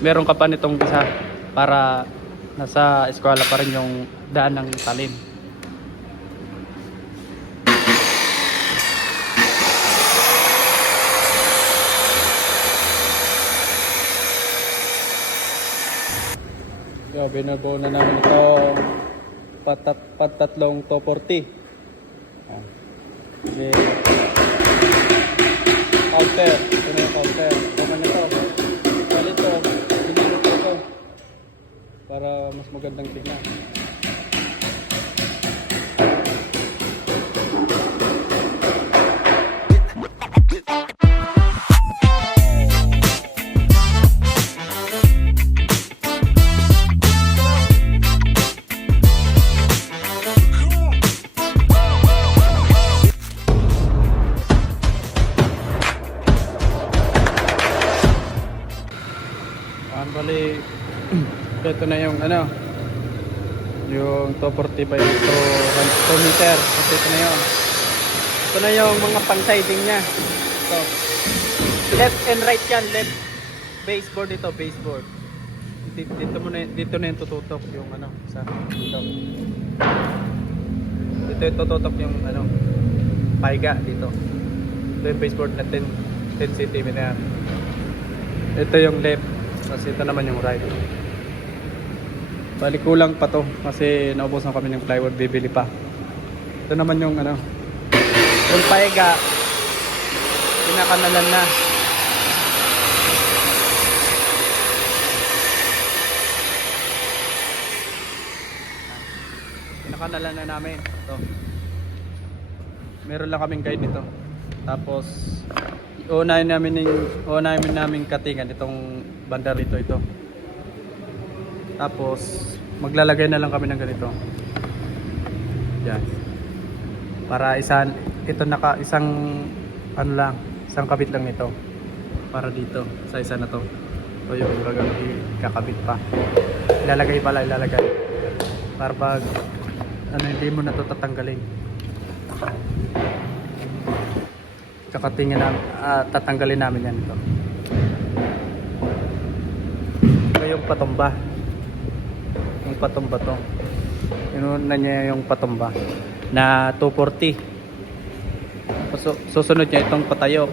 Meron ka pa nitong isa para nasa eskwela pa rin yung daan ng talin. Binabuo na namin ito patatlong 240. May counter. Ito na yung counter. Tama na ito. Bali ito. Binilot ko ito. Para mas magandang tignan. Bali, ito na yung yung 240 by 2 meter. Kasi ito na yun. Ito na yung mga pang-siding nya. Ito. Left and right yan. Left baseboard ito. Baseboard. Dito na yung tututok yung sa dito. Dito yung tututok yung paiga dito. Ito yung baseboard na 10 cm yan. Ito yung left. Kasi ito naman yung right. Balik kulang pa to kasi naubos na kami ng plywood, bibili pa. Ito naman yung yung paiga, pinakanalan na. Pinakanalan na namin ito. Meron lang kaming guide nito. Tapos uunahin namin katingan itong banda rito ito. Tapos maglalagay na lang kami ng ganito. Yan. Para isang kabit lang nito. Para dito sa isa na to. So yung kakabit pa. Ilalagay. Para pag hindi mo na to tatanggalin. Kakatingin tatanggalin namin yan ito. Ito yung patumba. Yung patumba to. Inuna niya yung patumba na 240. Susunod niya itong patayo.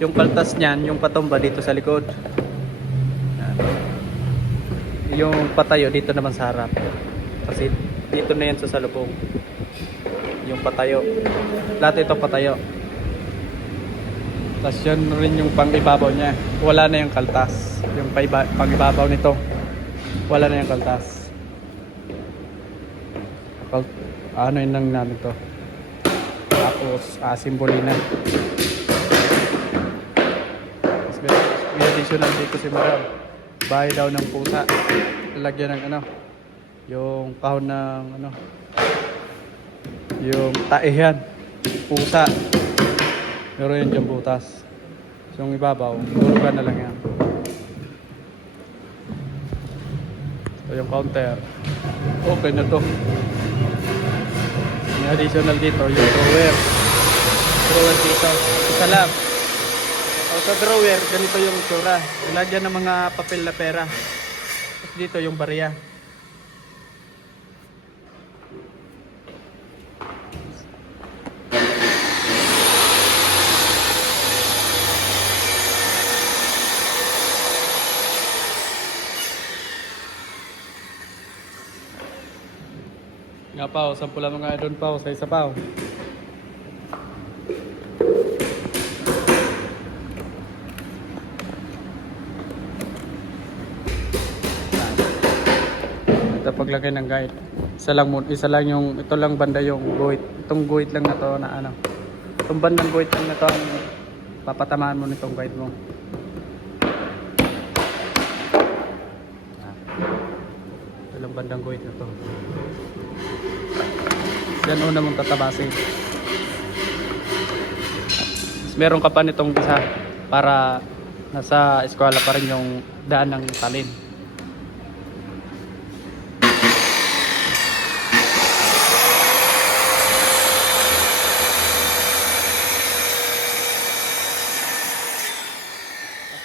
Yung kaltas niyan, yung patumba dito sa likod. Yan. Yung patayo dito naman sa harap. Kasi dito na yan sa salubong. Yung patayo. Lahat ito patayo. Tapos yun rin yung pang-ibabaw niya. Wala na yung kaltas. Yung pang-ibabaw nito. Wala na yung kaltas. Yun lang namin to. Tapos simbolina. Tapos may additional dito si Maral. Bahay daw ng pusa. Lalagyan ng yung kahon ng yung taihan. Pusa. Pero yan dyan butas. So yung ibabaw, durugan na lang yan. So yung counter, okay na to. May additional dito, yung drawer. Drawer dito, isa lang. O sa drawer, ganito yung tsura. Lagyan ng mga papel na pera. Tapos dito yung barya. Nga pa, sampula mga doon pa, sa isa pa. Ito paglagay ng guide. Isa lang yung, ito lang banda yung guide. Itong guide lang na to na Itong bandang guide lang na to ang papatamaan mo nitong guide mo. Ito lang bandang guide na to. Yan una mong tatabasin. Meron ka pa nitong isa para nasa eskwela pa rin yung daan ng talin.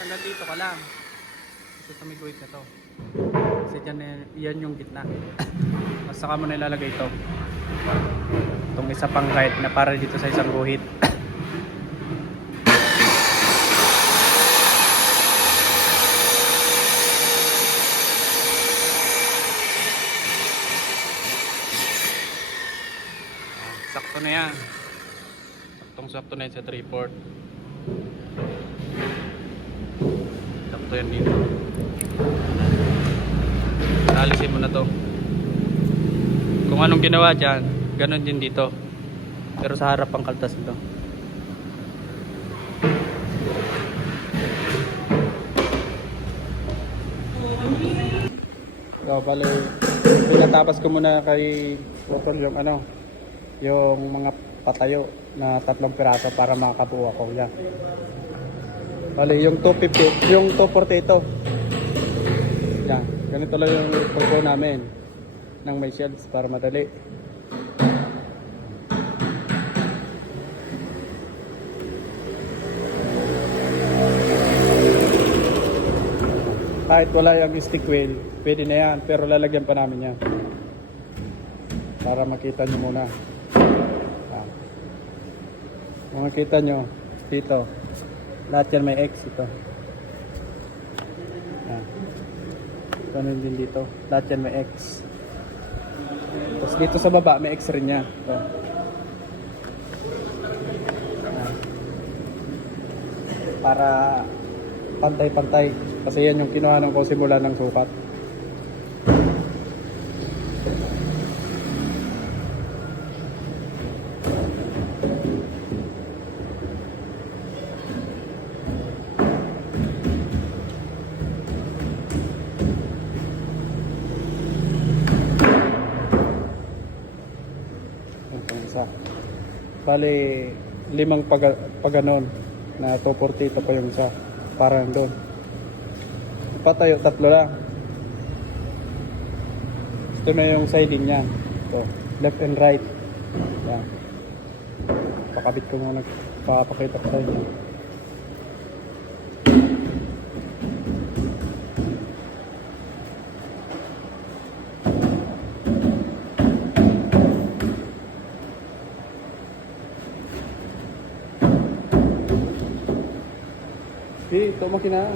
Hanggang dito ka lang. Ito sa may guhit na to. Kasi dyan, yan yung gitna. At saka mo na ilalagay ito. Itong isa pang guide na para dito sa isang guhit. Sakto na yan. Sakto na yan sa 3/4. Sakto yan dito. Alisin mo na to. Kung anong ginawa dyan, ganun din dito. Pero sa harap ang kaltas nito. So, bali, pinatapas ko muna kay Putol yung ano, yung mga patayo na 3 piraso para makabuo ako. Yan. Bali, yung 250, yung 240 ito. Yan. Ganito lang yung tubo namin ng may shelves para madali. Kahit wala yung stick wheel, pwede na yan, pero lalagyan pa namin yan para makita nyo muna. Kung makita nyo dito, lahat yan may X ito. Ganun din dito, lahat yan may X. Tapos dito sa baba may X rin yan. Ito. Para pantay-pantay. Kasi yan yung kinuha ko simula ng sukat. Itong isa. Bali, 5 paganon na 240. Ito pa yung isa. Parang doon. Patayo, 3 lang. Ito na yung siding niya. Ito, left and right. Yan. Pakabit ko muna. Papakita ko sa inyo. Ito makina.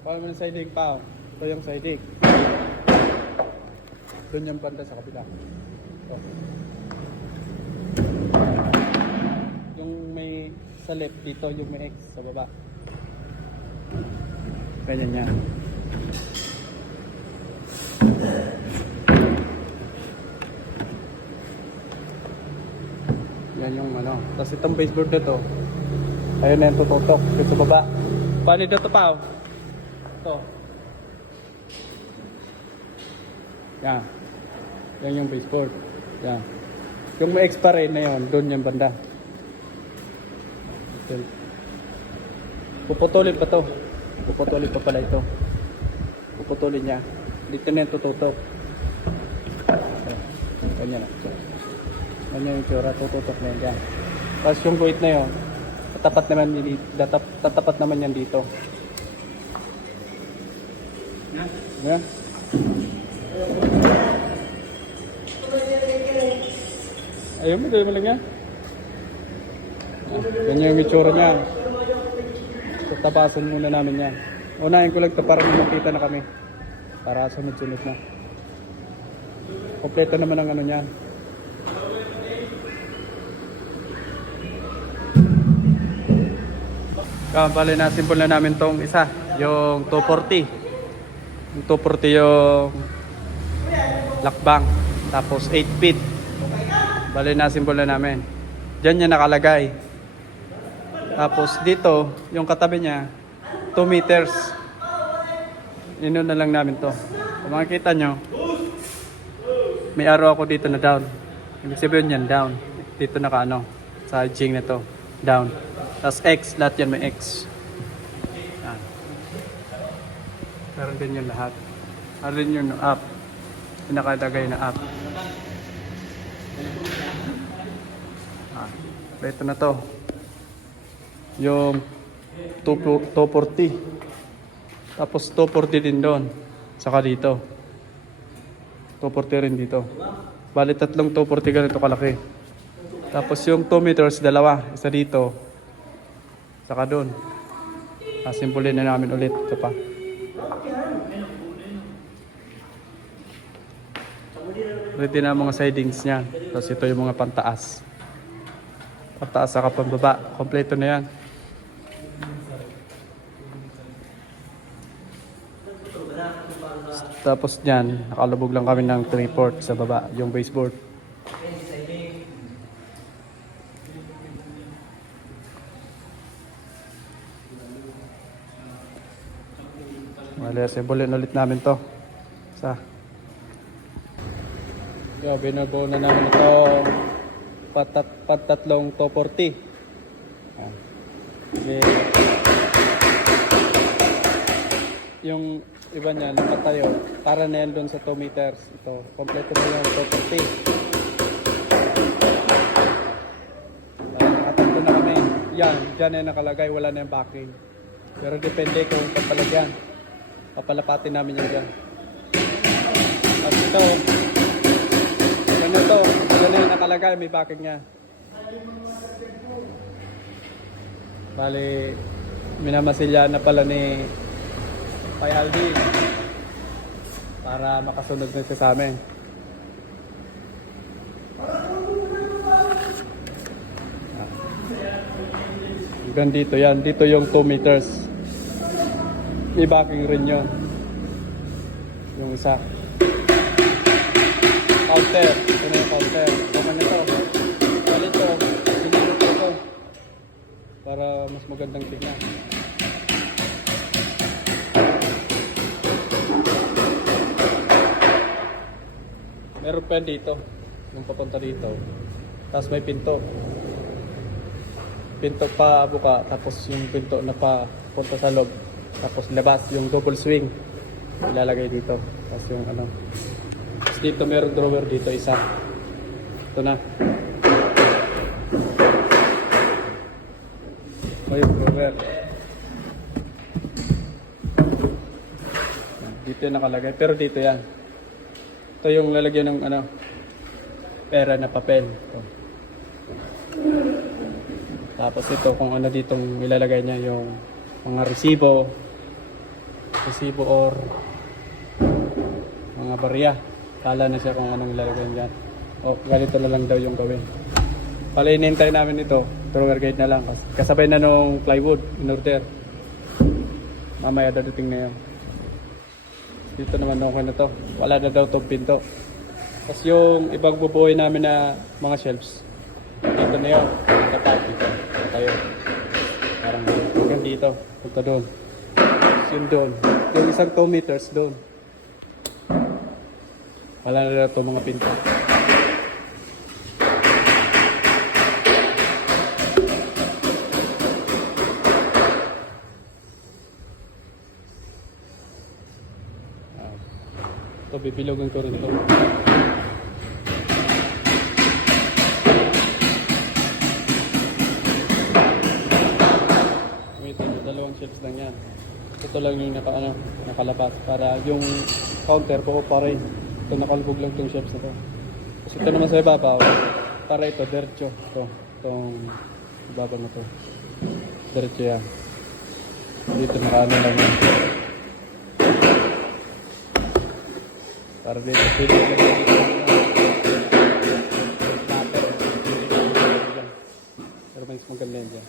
Paano mo yung siding pa? Ito yung siding. Doon yung banda sa kapila. Ito. Yung may sa left dito, yung may X sa baba. Ganyan yan. Yan yung ano. Tapos itong baseboard na to, ayun na yung tututok dito sa baba. Paano dito pa? Ito. Yan. Yan yung baseboard. Yan. Yung may X pa rin na yun, doon yung banda. Ito. Puputulin pa to. Puputulin pa pala ito. Puputulin niya. Dito na yung tututok. Ganyan na. Ganyan yung tsura, tututok na yan dyan. Tapos yung guhit na yun, tatapat naman yan dito. Yan. Ayun mo, gawin mo lang yan. Ganyan yung itsura niya. Tatapasan muna namin yan. Unahin ko lang ito para makita na kami. Para sunod-sunod na. Kompleto naman ang ano niyan. Bali na simbol na namin tong isa, yung 240. Yung 240 yung lakbang, tapos 8 feet. Bali na simbol na namin. Diyan niya nakalagay. Tapos dito, yung katabi niya 2 meters. Ino na lang namin to. Kung makikita nyo, may arrow ako dito na down. Ibig sabihin yan, down. Dito naka ano, sa jing na to, down. Tapos X, lahat yan may X. Yan. Meron din yung lahat. Meron din yung up. Pinakalagay na up. Ito na to. Yung 240. Tapos 240 din doon. Saka dito. 240 rin dito. Bali tatlong 240 ganito kalaki. Tapos yung 2 meters, dalawa. Isa dito. Saka doon. Asimpulin na namin ulit. Ito pa. Ready na mga sidings niya. Tapos ito yung mga pantaas. Pantaas saka pambaba. Kompleto na yan. Tapos dyan, nakalubog lang kami ng 3/4 sa baba, yung baseboard. Wala, assemble ulit namin to. Binubuo na namin ito patatlong 240. Yung iba niya nakatayo para na yan doon sa 2 meters. Ito, kompleto na yung 240. Nakatatlo na kami. Yan, dyan na nakalagay, wala na yung backing. Pero depende kung papalagyan. Papalapatin namin yan dyan. At ito, ganito, dyan na nakalagay, may backing niya. Bali, minamasilya na pala ni Pai Alvin para makasunod na siya sa amin. Hanggang dito yan. Dito yung 2 meters. May backing rin yun. Yung isa. Counter. Ito na yung counter. Tama na ito. Bali ito. Sinilip ito. Para mas magandang tignan. Meron pa dito, yung papunta dito. Tapos may pinto. Pinto pa buka, tapos yung pinto na pa punta sa loob. Tapos labas, yung double swing. Ilalagay dito. Tapos yung ano. Tapos dito meron drawer dito, isa. Ito na. May drawer. Dito yung nakalagay, pero dito yan. Ito yung lalagyan ng ano, pera na papel. Ito. Tapos ito kung ano ditong ilalagay niya yung mga resibo or mga barya. Kala na siya kung anong ilalagay niya. O ganito na lang daw yung gawin. Pala inintay namin ito, drawer guide na lang. Kasabay na nung plywood in order. Mamaya dadating na yun. Dito naman okay na to. Wala na daw itong pinto. Tapos yung ibang bubuhay namin na mga shelves. Dito na yun. Nakapat dito. Tayo. Parang hanggang dito. Punta doon. Tapos yun doon. Yung isang 2 meters doon. Wala na daw itong mga pinto. Ito, bibilogan ko rin ito. Wait, ito, dalawang shelves lang yan. Ito lang yung nakalapat para yung counter po pa rin. Ito, nakalubog lang itong shelves na ito. Tapos ito naman sa ibabaw, para ito, diretso. Itong ibabaw na ito. Diretso yan. Dito nakaano lang yan. Para dito pwede pero mas maganda yan dyan.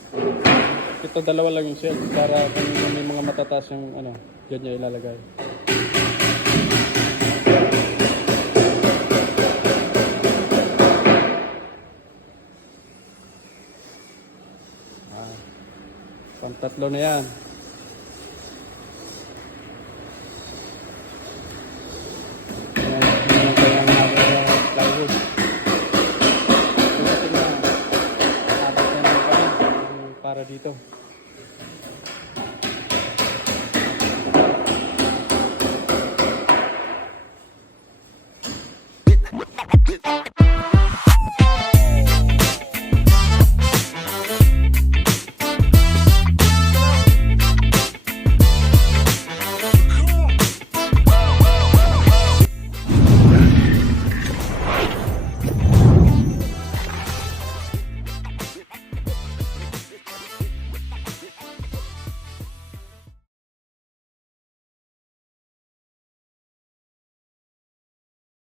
Ito dalawa lang yung shelf para kung may mga matataas yung ano, dyan niya ilalagay. Pang-tatlo na yan. Para dito.